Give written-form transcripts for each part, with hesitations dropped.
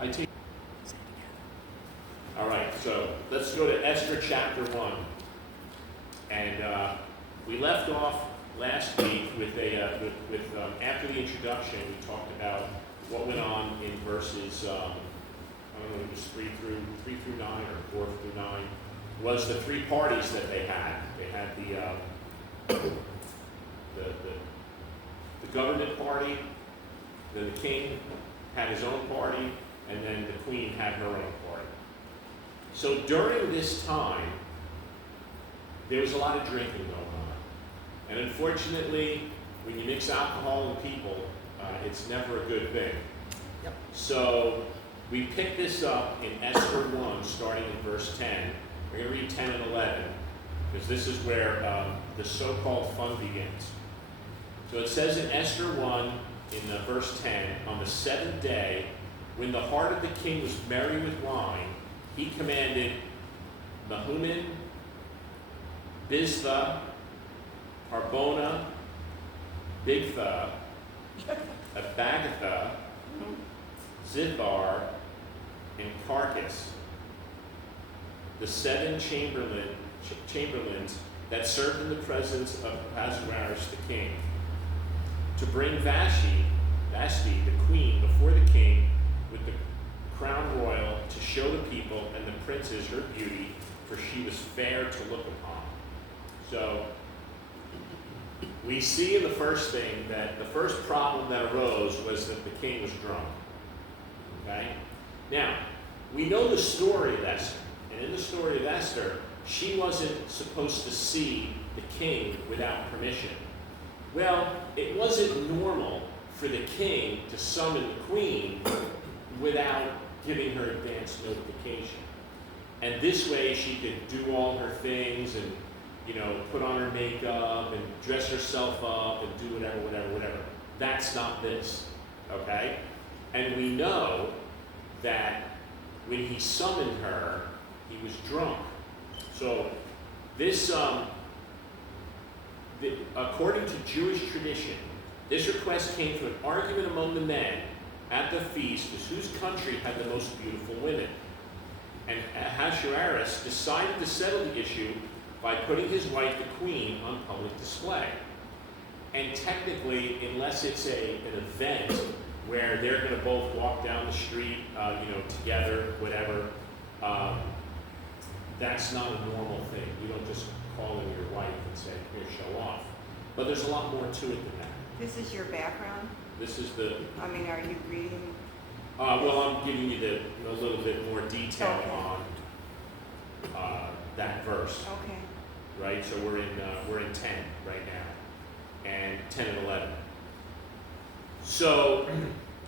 I take. All right, so let's go to Esther chapter 1. And we left off last week with after the introduction, we talked about what went on in verses, I don't know, it was 3 through 9 or 4 through 9, was the three parties that they had. They had the government party, then the king had his own party, and then the queen had her own party. So during this time, there was a lot of drinking going on. And unfortunately, when you mix alcohol and people, it's never a good thing. Yep. So we pick this up in Esther 1, starting in verse 10. We're going to read 10 and 11, because this is where the so-called fun begins. So it says in Esther 1, in verse 10, on the seventh day, when the heart of the king was merry with wine, he commanded Mehuman, Biztha, Harbona, Bigtha, Abagatha, Zithar, and Carcass, the 7 chamberlains that served in the presence of Ahasuerus the king, to bring Vashti, the queen, before the king with the crown royal, to show the people and the princes her beauty, for she was fair to look upon. So we see in the first thing that the first problem that arose was that the king was drunk. Okay? Now, we know the story of Esther. And in the story of Esther, she wasn't supposed to see the king without permission. Well, it wasn't normal for the king to summon the queen without giving her advance notification. And this way she could do all her things and, put on her makeup and dress herself up and do whatever. That's not this, okay? And we know that when he summoned her, he was drunk. So this, according to Jewish tradition, this request came from an argument among the men at the feast as whose country had the most beautiful women. And Ahasuerus decided to settle the issue by putting his wife, the queen, on public display. And technically, unless it's an event where they're going to both walk down the street, together, whatever, that's not a normal thing. You don't just call in your wife and say, here, show off. But there's a lot more to it than that. This is your background? This is the... Are you reading? Well, I'm giving you a little bit more detail Okay. on that verse. Okay. Right? So we're in 10 right now, and 10 and 11. So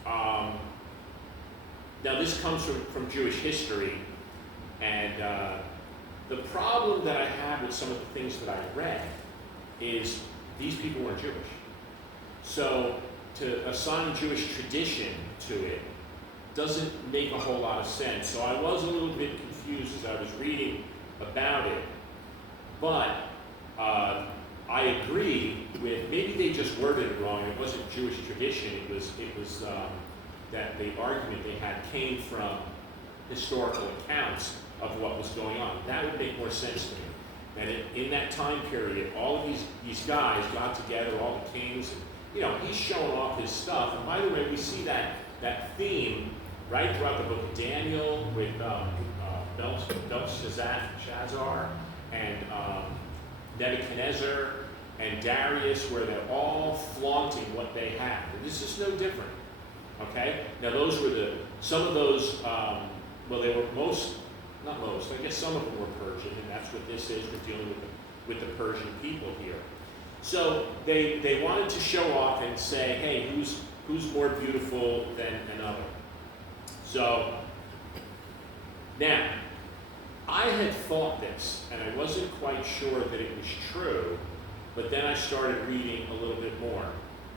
now this comes from Jewish history, and the problem that I have with some of the things that I read is these people weren't Jewish. So to assign Jewish tradition to it doesn't make a whole lot of sense. So I was a little bit confused as I was reading about it. But I agree with, maybe they just worded it wrong. It wasn't Jewish tradition. It was that the argument they had came from historical accounts of what was going on. That would make more sense to me. And in that time period, all of these guys got together, all the kings, and he's showing off his stuff. And by the way, we see that theme right throughout the book of Daniel with Belshazzar and Nebuchadnezzar and Darius, where they're all flaunting what they have. And this is no different. Okay? Now those were some of those, they were not most, I guess some of them were Persian, and that's what this is. We're dealing with the Persian people here. So they wanted to show off and say, hey, who's more beautiful than another? So now, I had thought this, and I wasn't quite sure that it was true, but then I started reading a little bit more.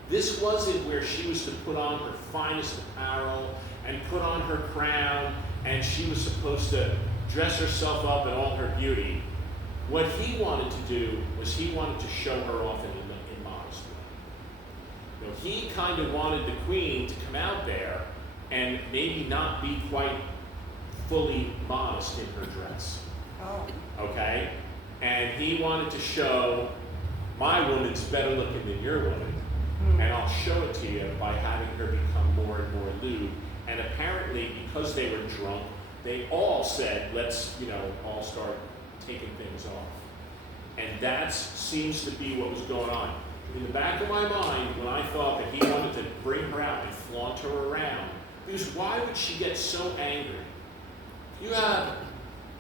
This wasn't where she was to put on her finest apparel and put on her crown, and she was supposed to dress herself up in all her beauty. What he wanted to do was he wanted to show her off in modest way. He kind of wanted the queen to come out there and maybe not be quite fully modest in her dress. Oh, Okay? And he wanted to show, my woman's better looking than your woman, and I'll show it to you by having her become more and more lewd. And apparently, because they were drunk, they all said, let's, all start taking things off. And that seems to be what was going on. In the back of my mind, when I thought that he wanted to bring her out and flaunt her around, because why would she get so angry? You have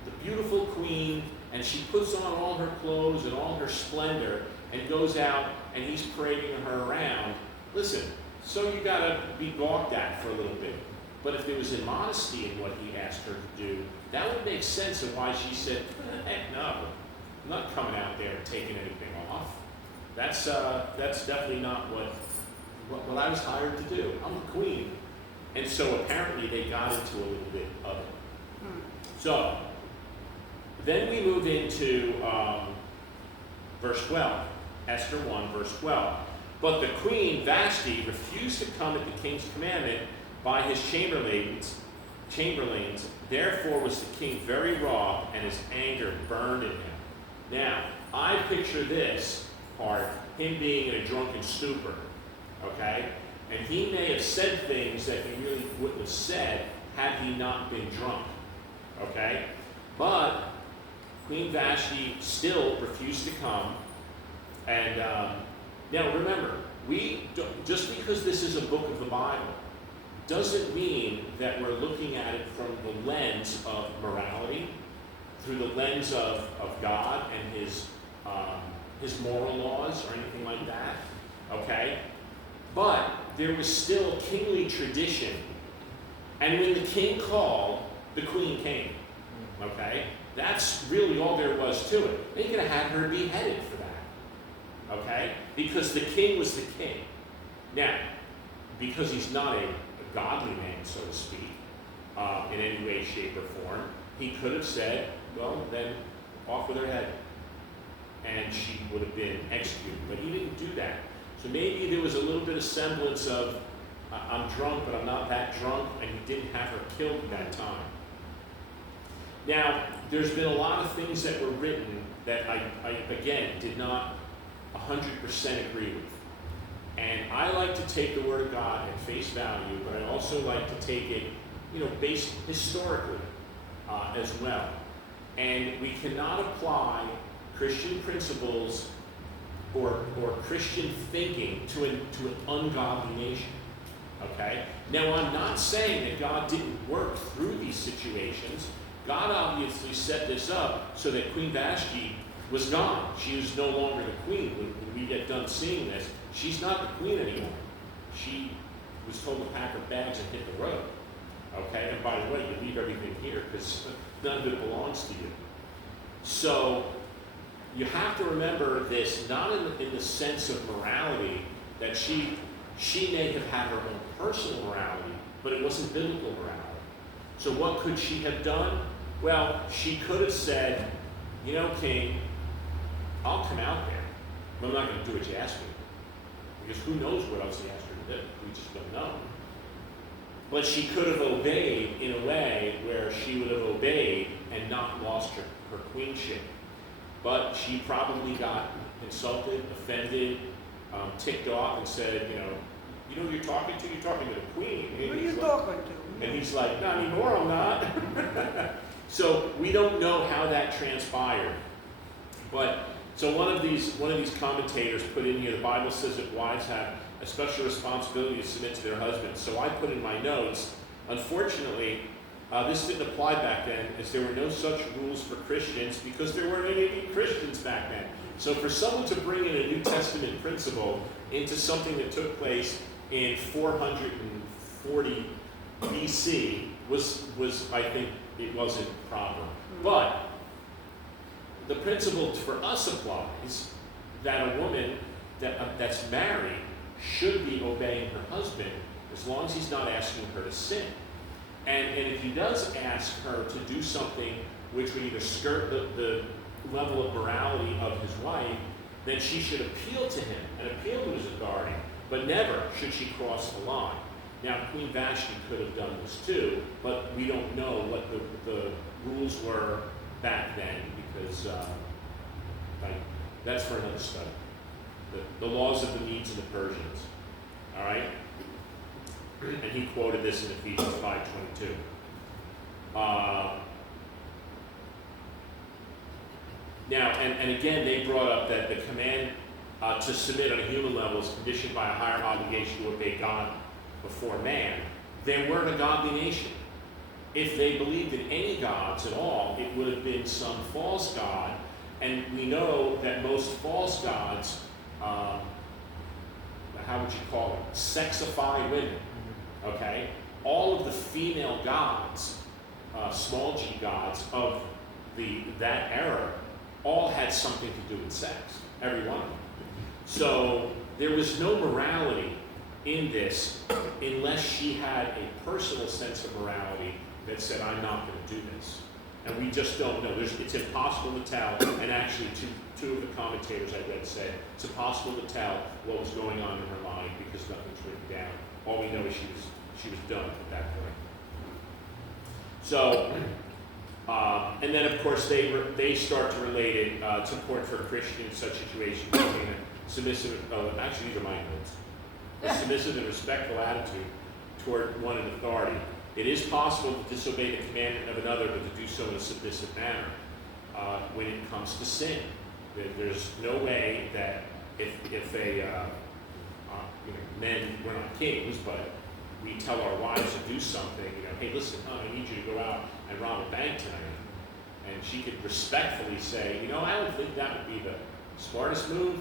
the beautiful queen, and she puts on all her clothes and all her splendor and goes out and he's parading her around. Listen, so you gotta be balked at for a little bit. But if there was immodesty in what he asked her to do, that would make sense of why she said, heck no, I'm not coming out there and taking anything off. That's definitely not what I was hired to do. I'm a queen. And so apparently they got into a little bit of it. So, then we move into verse 12, Esther 1, verse 12. But the queen, Vashti, refused to come at the king's commandment by his chamberlains. Therefore was the king very wroth, and his anger burned in him. Now, I picture this part, him being in a drunken stupor, okay? And he may have said things that he really wouldn't have said had he not been drunk, okay? But Queen Vashti still refused to come. And now remember, just because this is a book of the Bible doesn't mean that we're looking at it from the lens of morality, through the lens of God and his moral laws or anything like that, okay? But there was still kingly tradition. And when the king called, the queen came, okay? That's really all there was to it. They could have had her beheaded for that, okay? Because the king was the king. Now, because he's not a godly man, so to speak, in any way, shape, or form, he could have said, well, then off with her head. And she would have been executed. But he didn't do that. So maybe there was a little bit of semblance of, I'm drunk, but I'm not that drunk, and he didn't have her killed at that time. Now, there's been a lot of things that were written that I again, did not 100% agree with. And I like to take the Word of God at face value, but I also like to take it, based historically as well. And we cannot apply Christian principles or Christian thinking to an ungodly nation. Okay? Now, I'm not saying that God didn't work through these situations. God obviously set this up so that Queen Vashti was gone. She was no longer the queen. When we get done seeing this, she's not the queen anymore. She was told to pack her bags and hit the road. Okay? And by the way, you leave everything here because none of it belongs to you. So, you have to remember this, not in the sense of morality, that she may have had her own personal morality, but it wasn't biblical morality. So what could she have done? Well, she could have said, King, I'll come out there, but I'm not going to do what you ask me. Because who knows what else he asked her to do? We just don't know. But she could have obeyed in a way where she would have obeyed and not lost her queenship. But she probably got insulted, offended, ticked off, and said, you know who you're talking to? You're talking to the queen. who are you talking to? And he's like, not anymore, I'm not. So we don't know how that transpired. But so one of these commentators put in here, the Bible says that wives have a special responsibility to submit to their husbands. So I put in my notes, unfortunately, this didn't apply back then, as there were no such rules for Christians because there weren't any Christians back then. So for someone to bring in a New Testament principle into something that took place in 440 BC was I think it wasn't proper. But the principle for us applies that a woman that's married should be obeying her husband as long as he's not asking her to sin. And if he does ask her to do something which would either skirt the level of morality of his wife, then she should appeal to him and appeal to his authority, but never should she cross the line. Now, Queen Vashti could have done this too, but we don't know what the rules were back then because that's for another study. The laws of the Medes and the Persians. All right? And he quoted this in Ephesians 5:22. Now, and again, they brought up that the command to submit on a human level is conditioned by a higher obligation to obey God before man. They weren't a godly nation. If they believed in any gods at all, it would have been some false god. And we know that most false gods, how would you call it? Sexify women. Okay? All of the female gods, small g gods of that era, all had something to do with sex. Every one of them. So there was no morality in this unless she had a personal sense of morality that said, I'm not going to do this. And we just don't know. It's impossible to tell. And actually, two of the commentators I read said it's impossible to tell what was going on in her mind because nothing's written down. All we know is she was done at that point. So, and then of course they start to relate it to support for a Christian in such situations being a submissive. Actually, these are my notes. A submissive and respectful attitude toward one in authority. It is possible to disobey the commandment of another, but to do so in a submissive manner. When it comes to sin, there's no way that if men, we're not kings, but we tell our wives to do something, hey, listen, I need you to go out and rob a bank tonight. And she could respectfully say, I don't think that would be the smartest move.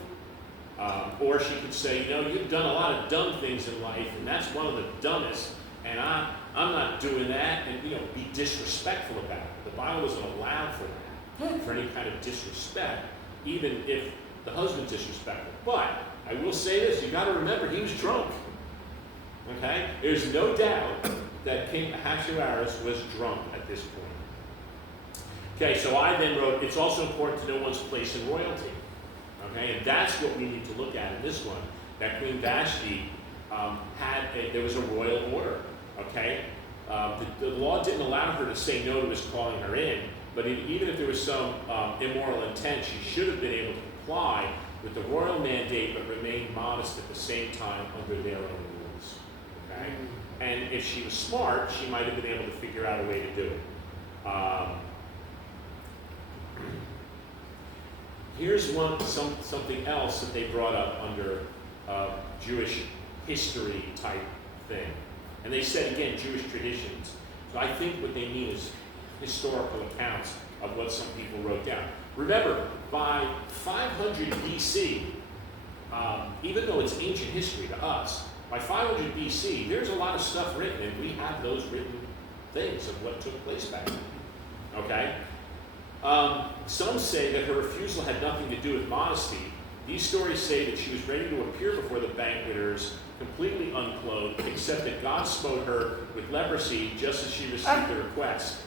Or she could say, you've done a lot of dumb things in life, and that's one of the dumbest, and I'm not doing that, and be disrespectful about it. The Bible doesn't allow for that, for any kind of disrespect, even if the husband's disrespectful. But I will say this, you got to remember, he was drunk. Okay? There's no doubt that King Ahasuerus was drunk at this point. Okay, so I then wrote, it's also important to know one's place in royalty. Okay, and that's what we need to look at in this one, that Queen Vashti there was a royal order. Okay? The law didn't allow her to say no to his calling her in, but even if there was some immoral intent, she should have been able to comply with the royal mandate, but remain modest at the same time under their own rules. Okay? And if she was smart, she might have been able to figure out a way to do it. Here's something else that they brought up under Jewish history type thing. And they said, again, Jewish traditions. So I think what they mean is historical accounts of what some people wrote down. Remember, by 500 BC, even though it's ancient history to us, by 500 BC, there's a lot of stuff written, and we have those written things of what took place back then. Okay? Some say that her refusal had nothing to do with modesty. These stories say that she was ready to appear before the banqueters completely unclothed, except that God smote her with leprosy just as she received the request.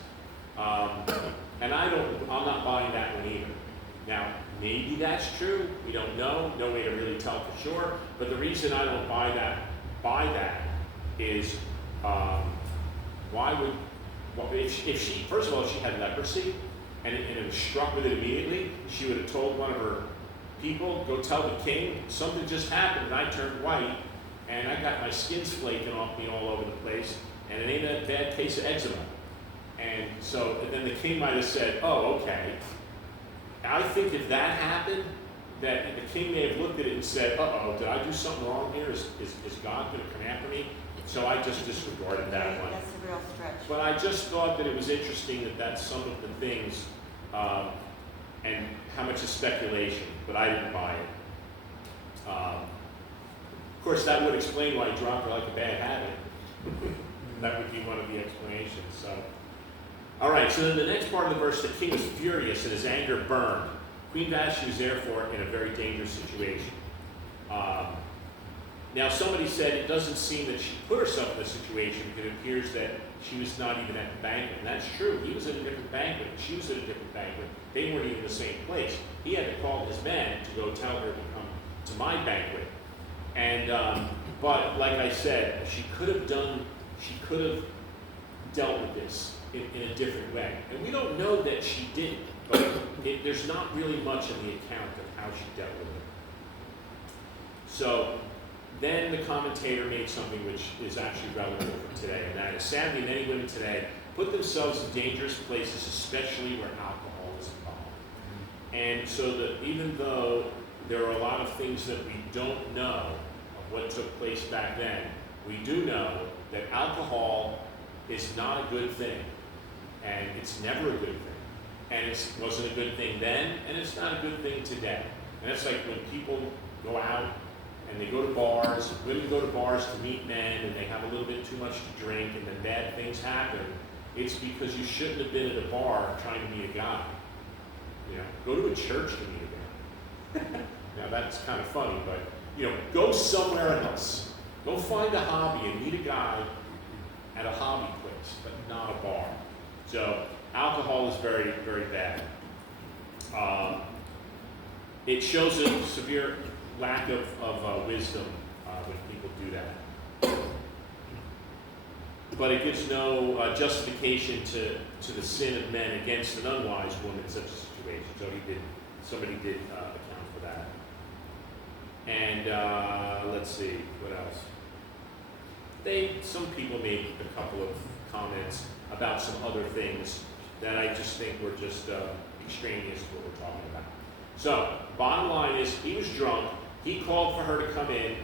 And I'm not buying that one either. Now, maybe that's true. We don't know. No way to really tell for sure. But the reason I don't buy that is if she, first of all, if she had leprosy and it was struck with it immediately, she would have told one of her people, go tell the king, something just happened and I turned white and I got my skin's flaking off me all over the place and it ain't a bad case of eczema. And then the king might have said, oh, okay. I think if that happened, that the king may have looked at it and said, uh-oh, did I do something wrong here? Is God going to come after me? So I just disregarded that one. That's a real stretch. But I just thought that it was interesting that that's some of the things, and how much is speculation, but I didn't buy it. Of course, that would explain why drunk are like a bad habit. That would be one of the explanations. So, all right, so then the next part of the verse, the king was furious and his anger burned. Queen Vashti was therefore in a very dangerous situation. Now, somebody said it doesn't seem that she put herself in this situation because it appears that she was not even at the banquet. And that's true. He was at a different banquet. She was at a different banquet. They weren't even in the same place. He had to call his men to go tell her to come to my banquet. And, but like I said, she could have dealt with this in a different way. And we don't know that she didn't, but there's not really much in the account of how she dealt with it. So then the commentator made something which is actually relevant for today, and that is, sadly, many women today put themselves in dangerous places, especially where alcohol is involved. And so that even though there are a lot of things that we don't know of what took place back then, we do know that alcohol is not a good thing, and it's never a good thing. And it wasn't a good thing then, and it's not a good thing today. And it's like when people go out and they go to bars, women go to bars to meet men, and they have a little bit too much to drink, and then bad things happen. It's because you shouldn't have been at a bar trying to meet a guy. You know, go to a church to meet a guy. Now that's kind of funny, but you know, go somewhere else. Go find a hobby and meet a guy at a hobby place, but not a bar. So alcohol is very, very bad. It shows a severe lack of wisdom when people do that. But it gives no justification to the sin of men against an unwise woman in such a situation. So somebody did account for that. And let's see, what else? Some people made a couple of comments about some other things that I just think were just extraneous to what we're talking about. So, bottom line is, he was drunk, he called for her to come in,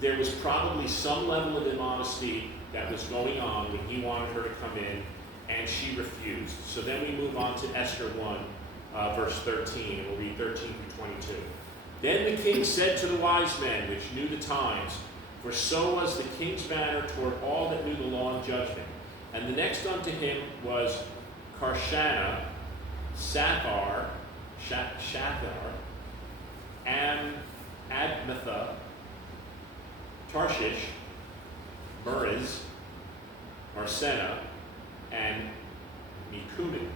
there was probably some level of immodesty that was going on when he wanted her to come in, and she refused. So then we move on to Esther 1, verse 13, and we'll read 13 through 22. Then the king said to the wise men, which knew the times, for so was the king's manner toward all that knew the law and judgment. And the next unto him was Karshana, Shathar, Admatha, Tarshish, Muriz, Marsena, and Mikumin.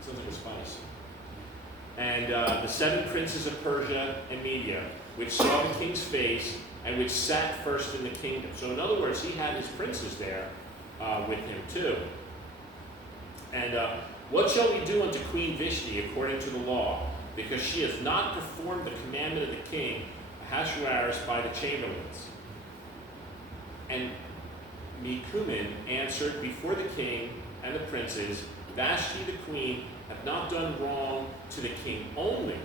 Sounds like a spice. And the 7 princes of Persia and Media, which saw the king's face, and which sat first in the kingdom. So in other words, he had his princes there with him too. And what shall we do unto Queen Vashti according to the law? Because she has not performed the commandment of the king Ahasuerus by the chamberlains. And Mikumin answered before the king and the princes, Vashti the queen hath not done wrong to the king only,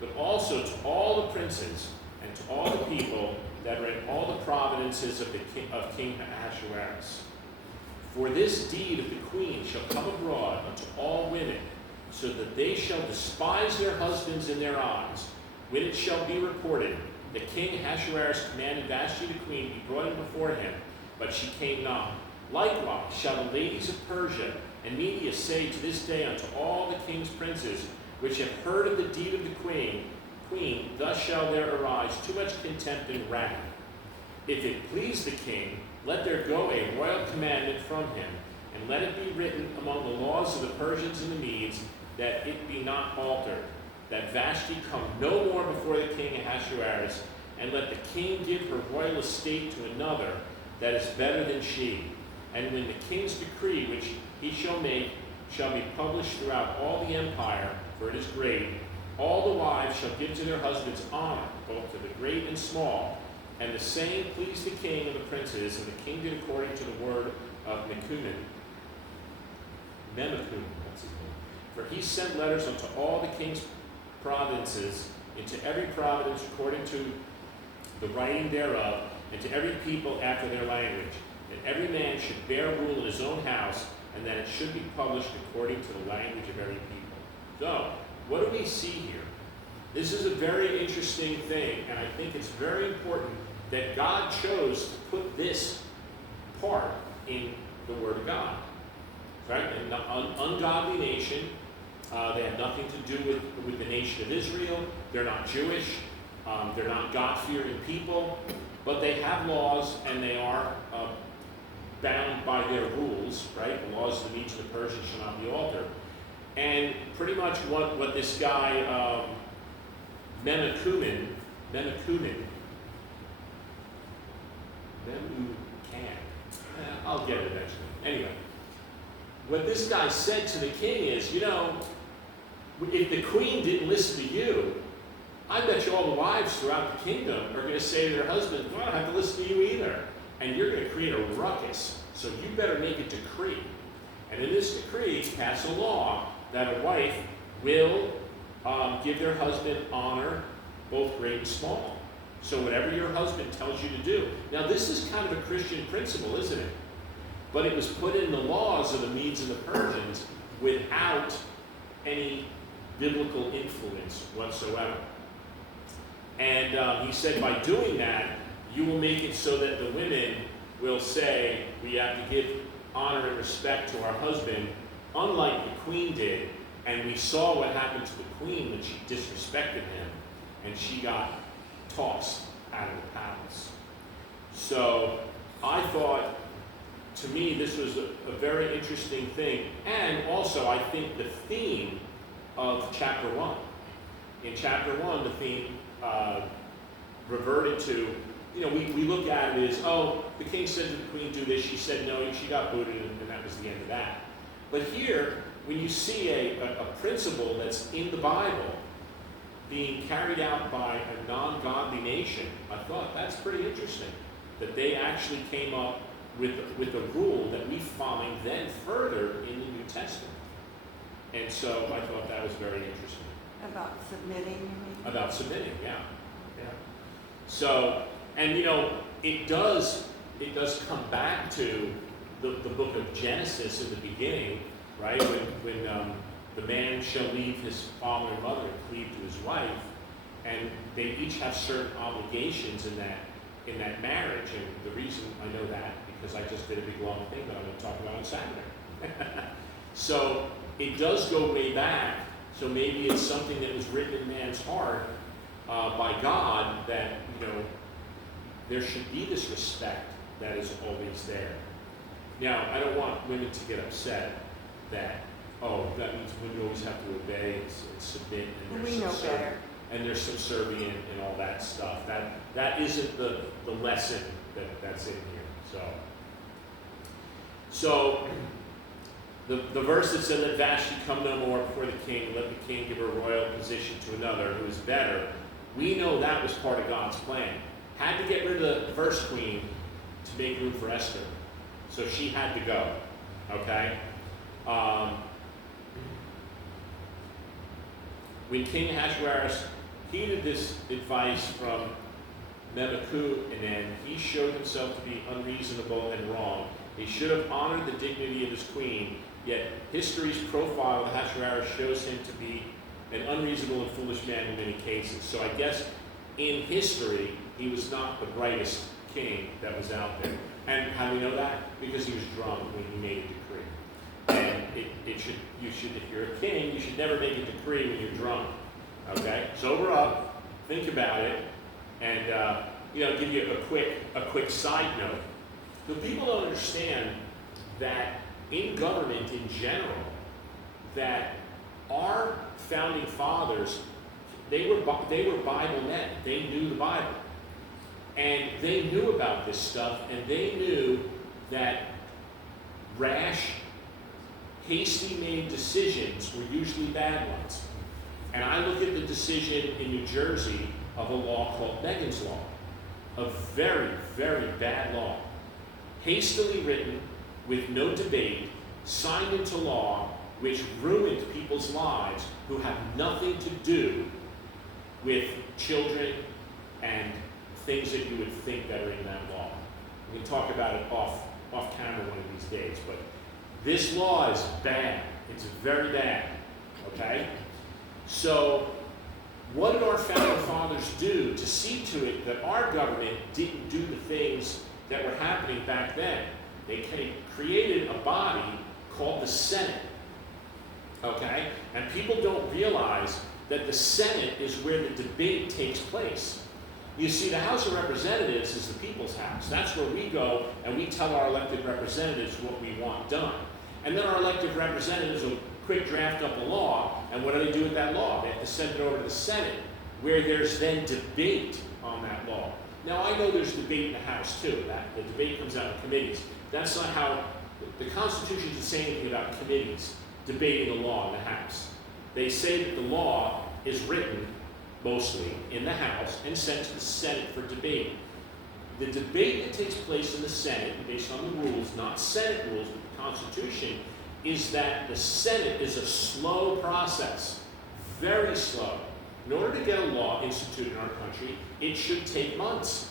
but also to all the princes and to all the people that are in all the provinces of King Ahasuerus. For this deed of the queen shall come abroad unto all women, so that they shall despise their husbands in their eyes, when it shall be reported that King Ahasuerus commanded Vashti the queen be brought in before him, but she came not. Likewise shall the ladies of Persia and Media say to this day unto all the king's princes, which have heard of the deed of the queen, thus shall there arise too much contempt and wrath. If it please the king, let there go a royal commandment from him, and let it be written among the laws of the Persians and the Medes, that it be not altered, that Vashti come no more before the king Ahasuerus, and let the king give her royal estate to another that is better than she. And when the king's decree which he shall make shall be published throughout all the empire, for it is great, all the wives shall give to their husbands honor, both to the great and small. And the same pleased the king and the princes, and the king did according to the word of Mekumen, that's his name. For he sent letters unto all the king's provinces, into every province according to the writing thereof, and to every people after their language, that every man should bear rule in his own house, and that it should be published according to the language of every people. So, what do we see here? This is a very interesting thing, and I think it's very important that God chose to put this part in the Word of God. Right? An ungodly nation. They have nothing to do with the nation of Israel. They're not Jewish. They're not God-fearing people. But they have laws, and they are bound by their rules, right? The laws of the Medes and the Persians shall not be altered. And pretty much what this guy, Mekumen, Who can? I'll get it eventually. Anyway, what this guy said to the king is, if the queen didn't listen to you, I bet you all the wives throughout the kingdom are going to say to their husband, well, I don't have to listen to you either. And you're going to create a ruckus. So you better make a decree. And in this decree, pass a law that a wife will give their husband honor, both great and small. So whatever your husband tells you to do. Now this is kind of a Christian principle, isn't it? But it was put in the laws of the Medes and the Persians without any biblical influence whatsoever. And he said by doing that, you will make it so that the women will say, we have to give honor and respect to our husband, unlike the queen did. And we saw what happened to the queen when she disrespected him, and she got tossed out of the palace. So I thought, to me, this was a very interesting thing. And also, I think the theme of chapter 1. In chapter 1, the theme reverted to, we look at it as, the king said to the queen, do this. She said no, she got booted, and that was the end of that. But here, when you see a principle that's in the Bible being carried out by a non-godly nation, I thought that's pretty interesting. That they actually came up with a rule that we find then further in the New Testament. And so I thought that was very interesting. About submitting, you mean? About submitting, yeah. So, and it does come back to the book of Genesis in the beginning, right? When the man shall leave his father and mother and cleave to his wife, and they each have certain obligations in that marriage. And the reason I know that, because I just did a big long thing that I'm going to talk about on Saturday. So it does go way back. So maybe it's something that was written in man's heart by God, that there should be this respect that is always there. Now, I don't want women to get upset that that means women always have to obey and submit, and We know better. and they're subservient and all that stuff. That isn't the lesson that's in here. So the verse that said, "Let Vashti come no more before the king, let the king give a royal position to another who is better." We know that was part of God's plan. Had to get rid of the first queen to make room for Esther. So she had to go. Okay? When King Ahasuerus heeded this advice from Nebuchadnezzar, he showed himself to be unreasonable and wrong. He should have honored the dignity of his queen, yet history's profile of Ahasuerus shows him to be an unreasonable and foolish man in many cases. So I guess in history, he was not the brightest king that was out there. And how do we know that? Because he was drunk when he made a decree. And if you're a king, you should never make a decree when you're drunk. Okay? Sober up, think about it, and give you a quick side note. The people don't understand that in government in general, that our founding fathers, they were Bible men. They knew the Bible. And they knew about this stuff, and they knew that rash, hasty made decisions were usually bad ones. And I look at the decision in New Jersey of a law called Megan's Law, a very, very bad law, hastily written with no debate, signed into law, which ruined people's lives who have nothing to do with children and things that you would think that are in that law. We can talk about it off camera one of these days, but this law is bad. It's very bad, okay? So what did our founding fathers do to see to it that our government didn't do the things that were happening back then? They created a body called the Senate, okay? And people don't realize that the Senate is where the debate takes place. You see, the House of Representatives is the people's house. That's where we go and we tell our elected representatives what we want done. And then our elected representatives will quick draft up a law, and what do they do with that law? They have to send it over to the Senate, where there's then debate on that law. Now, I know there's debate in the House too, that the debate comes out in committees. That's not how, the Constitution doesn't say anything about committees debating the law in the House. They say that the law is written mostly in the House and sent to the Senate for debate. The debate that takes place in the Senate, based on the rules, not Senate rules, but the Constitution, is that the Senate is a slow process, very slow. In order to get a law instituted in our country, it should take months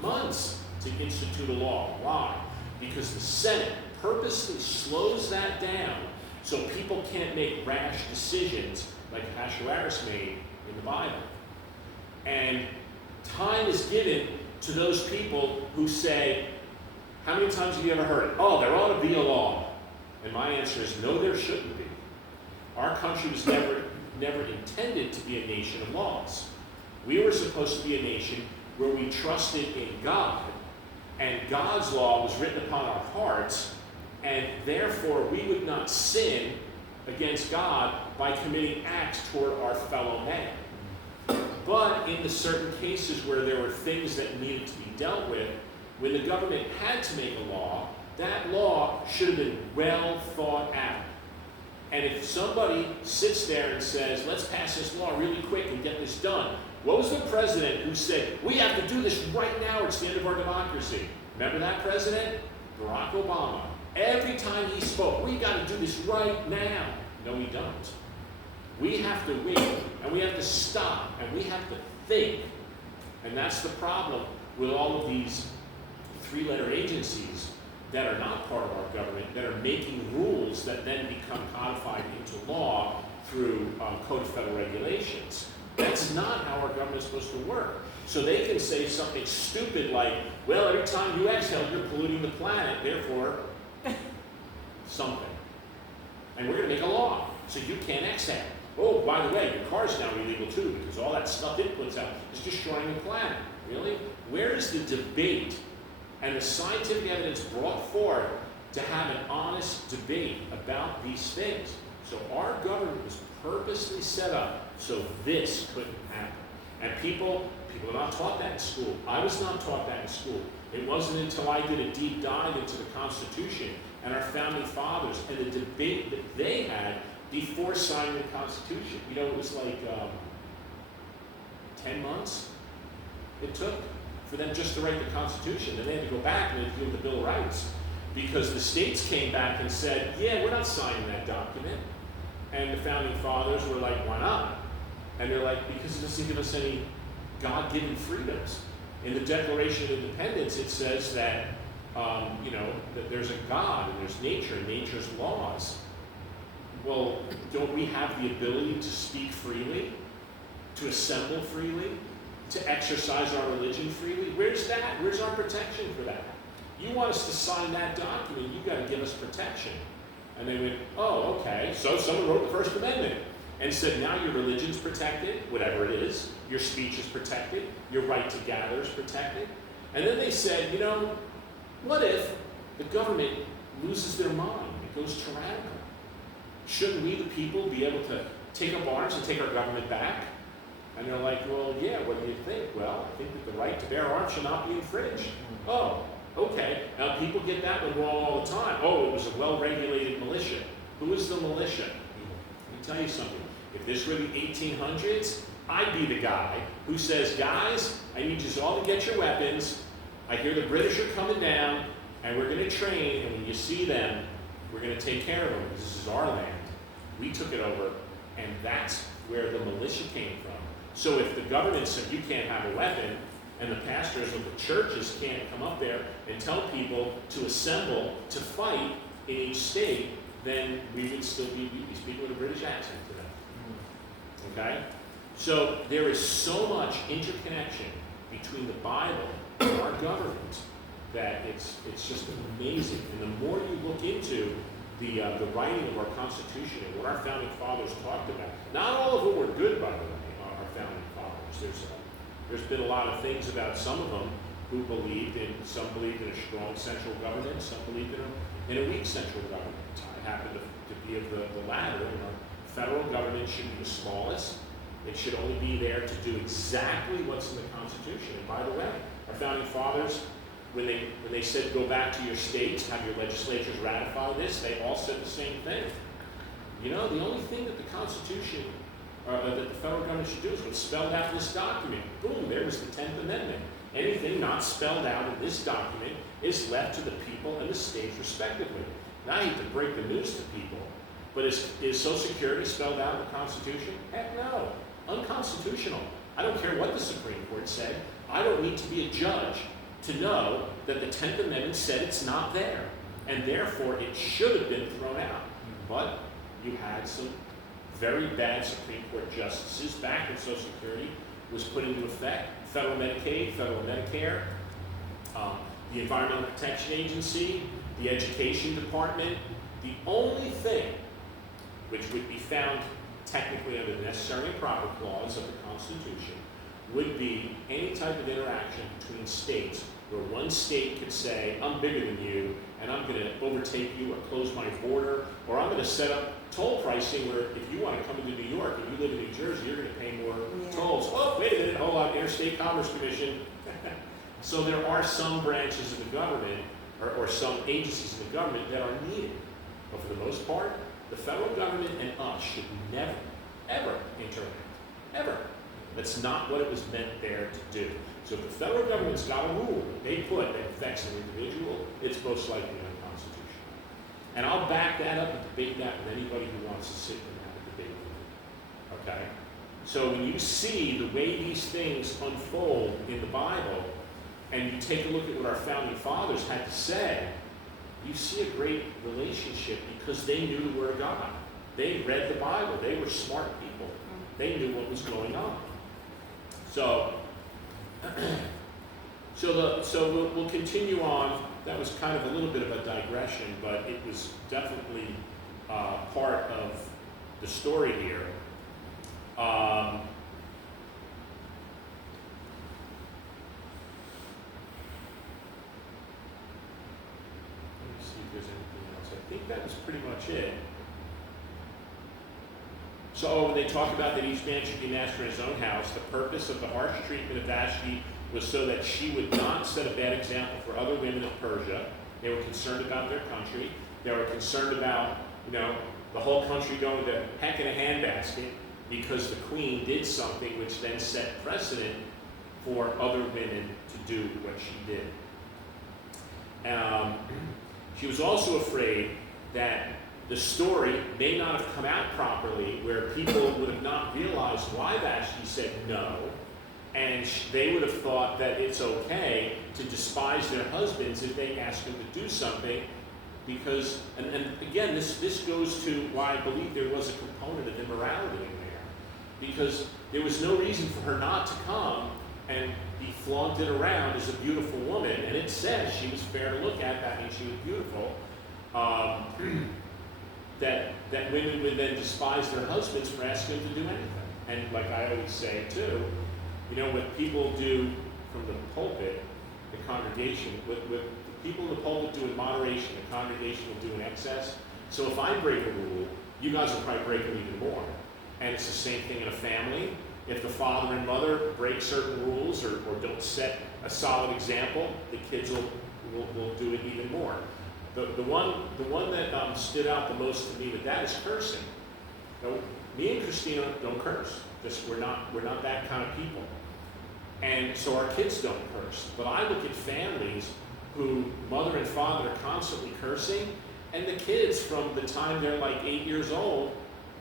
to institute a law. Why? Because the Senate purposely slows that down so people can't make rash decisions like Ahasuerus made in the Bible. And time is given to those people who say, how many times have you ever heard it? Oh, there ought to be a law. And my answer is, no, there shouldn't be. Our country was never intended to be a nation of laws. We were supposed to be a nation where we trusted in God, and God's law was written upon our hearts, and therefore we would not sin against God by committing acts toward our fellow man. But in the certain cases where there were things that needed to be dealt with, when the government had to make a law, that law should have been well thought out. And if somebody sits there and says, let's pass this law really quick and get this done, what was the president who said, we have to do this right now, or it's the end of our democracy? Remember that president? Barack Obama. Every time he spoke, we got to do this right now. No, we don't. We have to wait, and we have to stop, and we have to think. And that's the problem with all of these three-letter agencies that are not part of our government, that are making rules that then become codified into law through Code of Federal Regulations. That's not how our government is supposed to work. So they can say something stupid like, well, every time you exhale, you're polluting the planet, therefore, something. And we're going to make a law, so you can't exhale. Oh, by the way, your car's now illegal too, because all that stuff it puts out is destroying the planet. Really? Where is the debate and the scientific evidence brought forward to have an honest debate about these things? So our government was purposely set up so this couldn't happen. And people are not taught that in school. I was not taught that in school. It wasn't until I did a deep dive into the Constitution and our founding fathers and the debate that they had before signing the Constitution. You know, it was like 10 months it took for them just to write the Constitution. Then they had to go back and they had to deal with the Bill of Rights, because the states came back and said, yeah, we're not signing that document. And the founding fathers were like, why not? And they're like, because it doesn't give us any God-given freedoms. In the Declaration of Independence, it says that, that there's a God and there's nature and nature's laws. Well, don't we have the ability to speak freely, to assemble freely, to exercise our religion freely? Where's that? Where's our protection for that? You want us to sign that document, you got to give us protection. And they went, oh, okay. So someone wrote the First Amendment and said, now your religion's protected, whatever it is, your speech is protected, your right to gather is protected. And then they said, what if the government loses their mind, it goes tyrannical? Shouldn't we, the people, be able to take up arms and take our government back? And they're like, well, yeah, what do you think? Well, I think that the right to bear arms shall not be infringed. Oh, okay. Now, people get that one wrong all the time. Oh, it was a well-regulated militia. Who is the militia? Let me tell you something. If this were the 1800s, I'd be the guy who says, guys, I need you all to get your weapons. I hear the British are coming down, and we're going to train, and when you see them, we're going to take care of them, because this is our land. We took it over, and that's where the militia came from. So if the government said you can't have a weapon, and the pastors of the churches can't come up there and tell people to assemble to fight in each state, then we would still be speaking with a British accent to them. Okay? So there is so much interconnection between the Bible and our government that it's just amazing. And the more you look into the writing of our Constitution and what our founding fathers talked about, not all of them were good, by the way, our founding fathers. There's been a lot of things about some of them who believed in, some believed in a strong central government, some believed in a weak central government. I happen to be of the latter. And our federal government should be the smallest. It should only be there to do exactly what's in the Constitution. And by the way, Our founding fathers, when they said go back to your states, have your legislatures ratify this, they all said the same thing. You know, the only thing that the Constitution, or that the federal government should do is what's spelled out in this document. Boom, there was the 10th Amendment. Anything not spelled out in this document is left to the people and the states respectively. Now I hate to break the news to people, but is Social Security spelled out in the Constitution? Heck no, unconstitutional. I don't care what the Supreme Court said. I don't need to be a judge to know that the 10th Amendment said it's not there, and therefore it should have been thrown out. But you had some very bad Supreme Court justices back when Social Security was put into effect. Federal Medicaid, federal Medicare, the Environmental Protection Agency, the Education Department. The only thing which would be found technically under the necessary and proper clause of the Constitution would be any type of interaction between states where one state could say, I'm bigger than you, and I'm going to overtake you or close my border, or I'm going to set up toll pricing where if you want to come into New York and you live in New Jersey, you're going to pay more tolls. Oh, wait a minute, hold on, Interstate Commerce Commission. So there are some branches of the government, or some agencies of the government that are needed. But for the most part, the federal government and us should never, ever interact. Ever. That's not what it was meant there to do. So if the federal government's got a rule that they put that affects an individual, it's most likely unconstitutional. And I'll back that up and debate that with anybody who wants to sit and have a debate with me. Okay? So when you see the way these things unfold in the Bible, and you take a look at what our founding fathers had to say, you see a great relationship because they knew the Word of God. They read the Bible. They were smart people. They knew what was going on. So we'll continue on. That was kind of a little bit of a digression, but it was definitely part of the story here. There's anything else. I think that was pretty much it. So when they talk about that each man should be master in his own house, the purpose of the harsh treatment of Vashti was so that she would not set a bad example for other women of Persia. They were concerned about their country. They were concerned about, the whole country going to heck in a handbasket because the queen did something which then set precedent for other women to do what she did. She was also afraid that the story may not have come out properly, where people would have not realized why Vashti said no, and they would have thought that it's okay to despise their husbands if they ask them to do something, because, and again, this goes to why I believe there was a component of immorality in there, because there was no reason for her not to come and be flaunted around as a beautiful woman, and it says she was fair to look at, that means she was beautiful, that women would then despise their husbands for asking them to do anything. And like I always say too, what people do from the pulpit, the congregation, what the people in the pulpit do in moderation, the congregation will do in excess. So if I break a rule, you guys will probably break them even more. And it's the same thing in a family. If the father and mother break certain rules or don't set a solid example, the kids will do it even more. The one that stood out the most to me with that is cursing. Me and Christina don't curse. We're not that kind of people. And so our kids don't curse. But I look at families who mother and father are constantly cursing, and the kids from the time they're like 8 years old,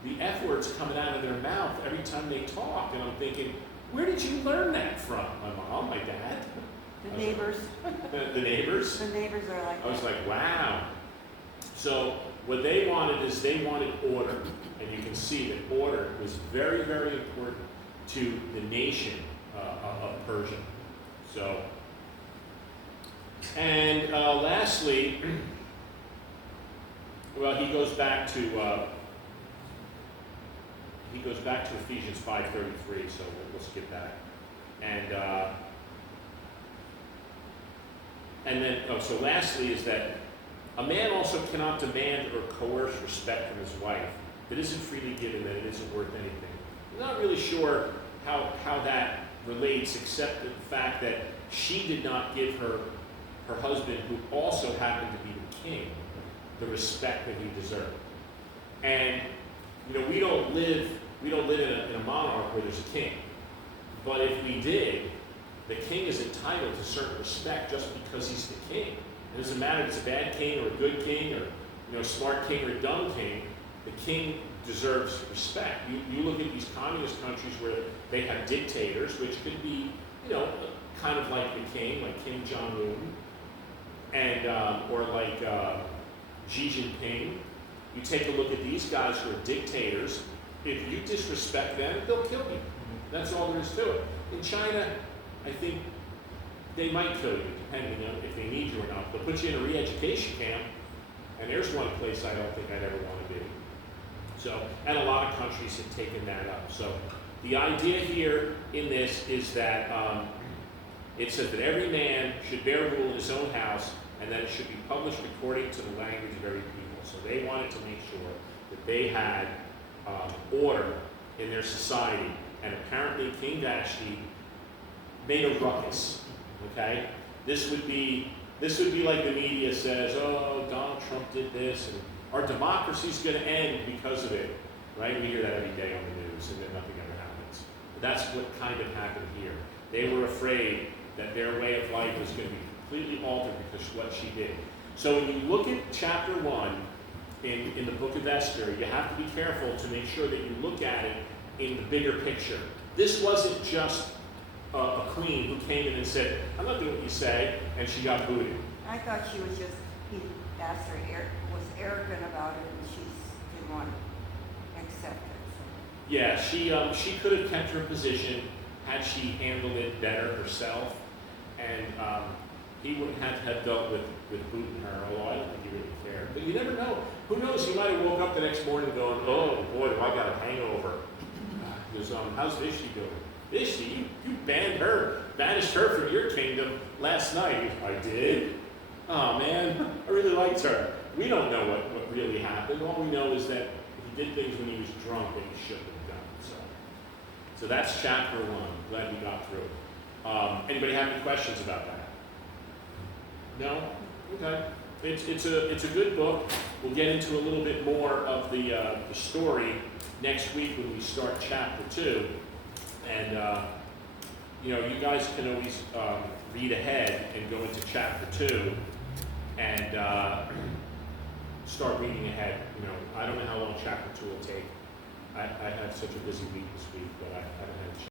the F words coming out of their mouth every time they talk. And I'm thinking, where did you learn that from? My mom, my dad? The neighbors. The neighbors? The neighbors are like that. I was like, wow. So what they wanted is they wanted order. And you can see that order was very, very important to the nation of Persia. So, and lastly, well, he goes back to Ephesians 5:33, so we'll skip that. And then, so lastly is that a man also cannot demand or coerce respect from his wife. If it isn't freely given, then it isn't worth anything. I'm not really sure how that relates, except the fact that she did not give her husband, who also happened to be the king, the respect that he deserved. And you know, we don't live in a monarch where there's a king. But if we did, the king is entitled to certain respect just because he's the king. It doesn't matter if it's a bad king or a good king, or you know, a smart king or a dumb king. The king deserves respect. You look at these communist countries where they have dictators, which could be, you know, kind of like the king, like Kim Jong-un, and or like Xi Jinping. You take a look at these guys who are dictators. If you disrespect them, they'll kill you. That's all there is to it. In China, I think they might kill you, depending on if they need you or not. They'll put you in a re-education camp, and there's one place I don't think I'd ever want to be. So, and a lot of countries have taken that up. So, the idea here in this is that it says that every man should bear rule in his own house, and that it should be published according to the language of every people. So they wanted to make sure that they had order in their society, and apparently King Vashti made a ruckus. Okay, this would be like the media says, oh, Donald Trump did this, and our democracy's going to end because of it. Right? We hear that every day on the news, and then nothing ever happens. But that's what kind of happened here. They were afraid that their way of life was going to be completely altered because of what she did. So when you look at chapter 1 in the book of Esther, you have to be careful to make sure that you look at it in the bigger picture. This wasn't just a queen who came in and said, I'm not doing what you say, and she got booted. I thought she was just, he asked her, was arrogant about it, and she didn't want to accept it. Yeah, she could have kept her position had she handled it better herself, and he wouldn't have dealt with booting her, although I don't think he really cared. But you never know. Who knows? He might have woke up the next morning going, oh boy, do I got a hangover. He goes, how's Vishti doing? Vishti, you banished her from your kingdom last night. I did? Oh man, I really liked her. We don't know what really happened. All we know is that he did things when he was drunk that he shouldn't have done. So that's chapter 1. Glad we got through. Anybody have any questions about that? No? Okay. It's a good book. We'll get into a little bit more of the story next week when we start chapter 2. And you know, you guys can always read ahead and go into chapter 2 and start reading ahead. You know, I don't know how long chapter 2 will take. I had such a busy week this week, but I haven't had a chance.